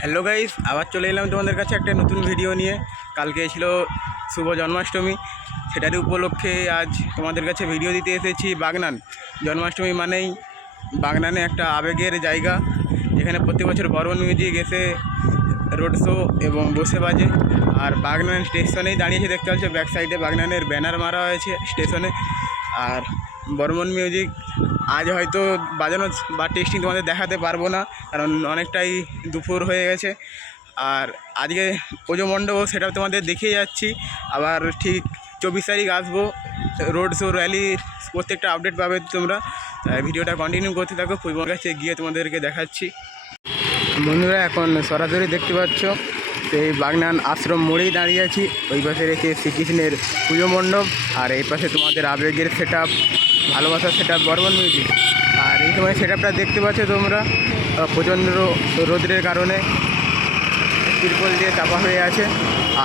Hello guys, আবার চলে এলাম তোমাদের কাছে একটা নতুন ভিডিও নিয়ে। কালকে ছিল শুভ জন্মাষ্টমী, সেটারই উপলক্ষে আজ তোমাদের কাছে ভিডিও দিতে এসেছি। বাগনান জন্মাষ্টমী মানেই বাগনানে একটা আবেগের জায়গা, যেখানে প্রতি বছর বর্মন মিউজিক এসে রোড শো এবং বসে বাজে। আর বাগনান স্টেশনেই দাঁড়িয়েছে, দেখতে পাচ্ছ ব্যাক সাইডে বাগনানের ব্যানার মারা হয়েছে স্টেশনে। আর বর্মন মিউজিক আজ হয়তো বাজানো বা টেস্টিং তোমাদের দেখাতে পারবো না, কারণ অনেকটাই দুপুর হয়ে গেছে। আর আজকে পুজো মণ্ডপও সেটা তোমাদের দেখিয়ে যাচ্ছি। আবার ঠিক 24 তারিখ আসবো, রোড শো র্যালি প্রত্যেকটা আপডেট পাবে তোমরা। ভিডিওটা কন্টিনিউ করতে থাকো, পুজোর কাছে গিয়ে তোমাদেরকে দেখাচ্ছি। বন্ধুরা, এখন সরাসরি দেখতে পাচ্ছ সেই বাগনান আশ্রম মোড়েই দাঁড়িয়ে আছি। ওই পাশে রেখে শ্রীকৃষ্ণের পুজো মণ্ডপ, আর এই পাশে তোমাদের আবেগের সেট আপ, ভালোবাসার সেট আপ বর্মন মিউজিক। আর এই সময় সেট আপটা দেখতে পাচ্ছ তোমরা, প্রচণ্ড রোদ্রের কারণে তিরপল দিয়ে চাপা হয়ে আছে।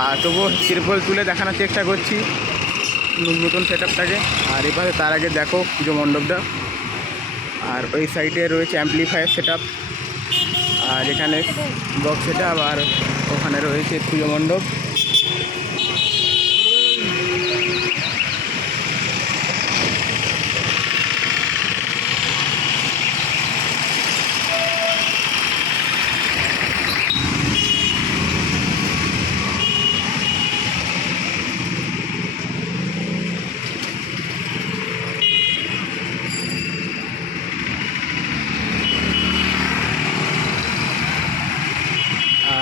আর তবুও তিরপল তুলে দেখানোর চেষ্টা করছি নতুন সেট আপটাকে। আর এই পাশে তার আগে দেখো পুজো মণ্ডপটা, আর ওই সাইডে রয়েছে অ্যাম্পলিফায়ার সেট আপ, আর এখানে বক্স সেট আপ, আর ওখানে রয়েছে পুজো মণ্ডপ।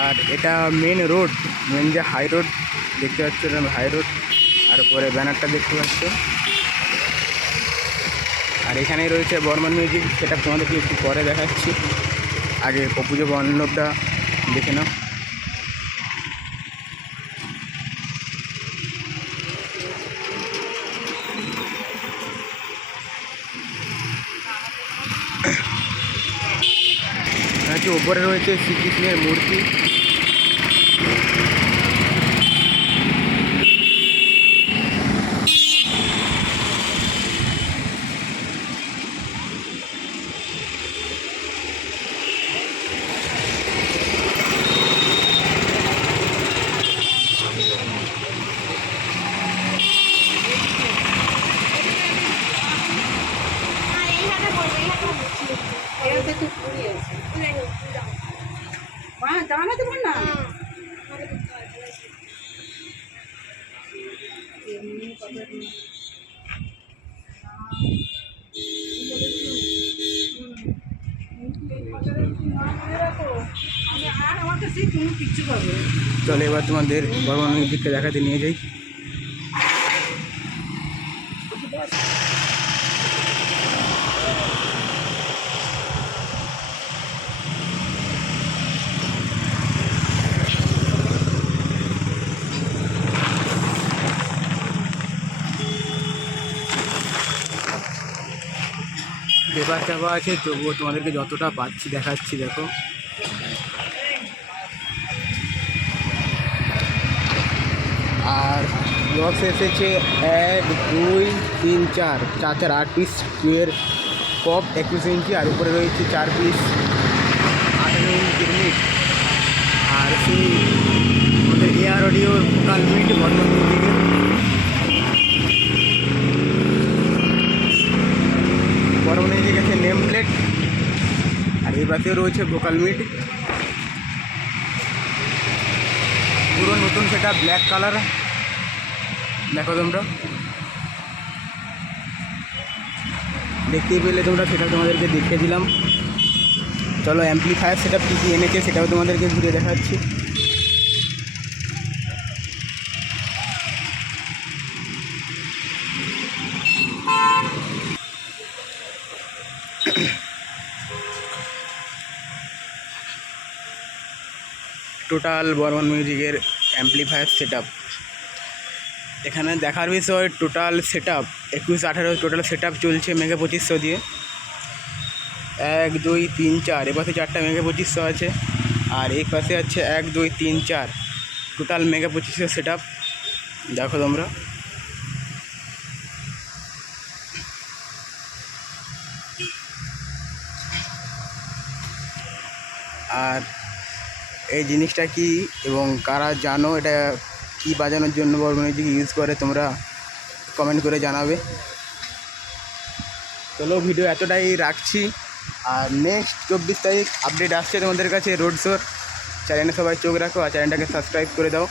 আর এটা মেন রোড, মেন যে হাই রোড দেখতে পাচ্ছ, এটা হাই রোড। আর উপরে ব্যানারটা দেখতে পাচ্ছ। আর এখানেই রয়েছে বর্মন মিউজিক, সেটা তোমাদেরকে একটু পরে দেখাচ্ছি। আগে পুজো মণ্ডপটা দেখে নাও। উপরে রয়েছে শ্রীকৃষ্ণের মূর্তি। চলো এবার তোমাদের বর্মন মিউজিককে দেখাতে নিয়ে যাই। পেপার চাপা আছে, তবুও তোমাদেরকে যতটা পাচ্ছি দেখাচ্ছি। দেখো, আর বক্স এসেছে 1 2 3 4 8 পিস টুয়ের পপ 21 ইঞ্চি, আর উপরে রয়েছে 4 পিস 18 ইঞ্চির মিট। আর সেই আমাদের air audio vocal meet Barman মিউজিকের। বর্মন মিউজিক আছে নেম প্লেট, আর এই পাশেও রয়েছে ভোকাল মিট। পুরো নতুন সেটা ব্ল্যাক কালার, দেখো তোমরা দেখতেই পেলে তোমরা, সেটা তোমাদেরকে দেখিয়ে দিলাম। চলো অ্যাম্পলিফায়ার সেটা কী কী এনেছে সেটাও তোমাদেরকে ঘুরে দেখাচ্ছি। টোটাল বর্মন মিউজিকের অ্যাম্পলিফায়ার সেট আপ। এখানে দেখার বিষয়, total set up 21-18 total set up চলছে মেগা 2500 দিয়ে। 1 2 3 4, এ পাশে 4টা মেগা 2500 আছে, আর এই পাশে আছে 1 2 3 4, টোটাল মেগা 2500 সেট আপ। দেখো তোমরা, আর এই জিনিসটা কি এবং কারা জানো এটা কি বাজানোর জন্য বর্গ মিউজিক ইউজ করে তোমরা কমেন্ট করে জানাবে। চলো ভিডিও এতটাই রাখছি, আর নেক্সট 24 তারিখ আপডেট আসছে তোমাদের কাছে রোড শোর। চ্যানেলে সবাই চোখ রাখো আর চ্যানেলটাকে সাবস্ক্রাইব করে দাও।